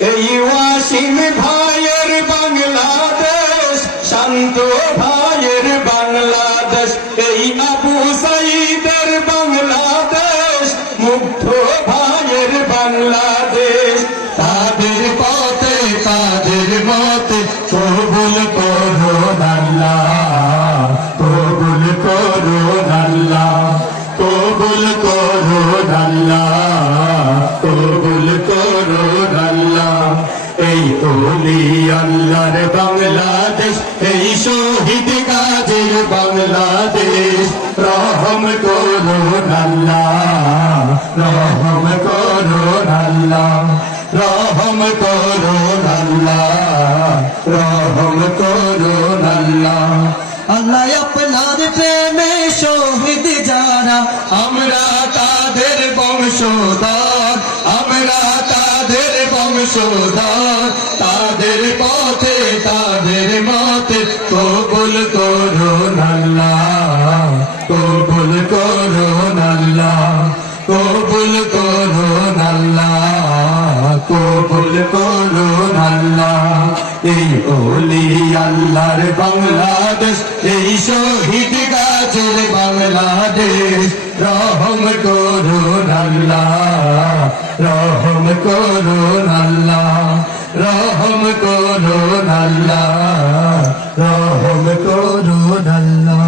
এই ওয়াসিম ভাইয়ের বাংলাদেশ, শান্ত ভাইয়ের বাংলাদেশ, এই আবু সাইদের বাংলাদেশ, মুগ্ধ ভাইয়ের বাংলাদেশ। তাদের পথে তাদের মতে কবুল করুন আল্লাহ, কবুল করুন আল্লাহ, কবুল করুন আল্লাহ, কবুল করুন আল্লাহ। এই ওলি আল্লাহর বাংলাদেশ, এই শহীদ গাজীর বাংলাদেশ, রহম করুন আল্লাহ, রহম করুন আল্লাহ, রহম করুন আল্লাহ, রহম করুন আল্লাহ। আল্লাহ আপনার প্রেমে শহীদ যারা, আমরা তাদের বংশধর, আমরা তাদের বংশধর। তাদের পথে তাদের মতে কবুল করুন আল্লাহ, কবুল করুন আল্লাহ, কবুল করুন আল্লাহ, কবুল করুন আল্লাহ। এই ওলি আল্লাহর বাংলাদেশ, এই শহীদ গাজীর বাংলাদেশ, রহম করুন আল্লাহ, রহম করুন আল্লাহ, রহম করুন আল্লাহ, রহম করুন আল্লাহ।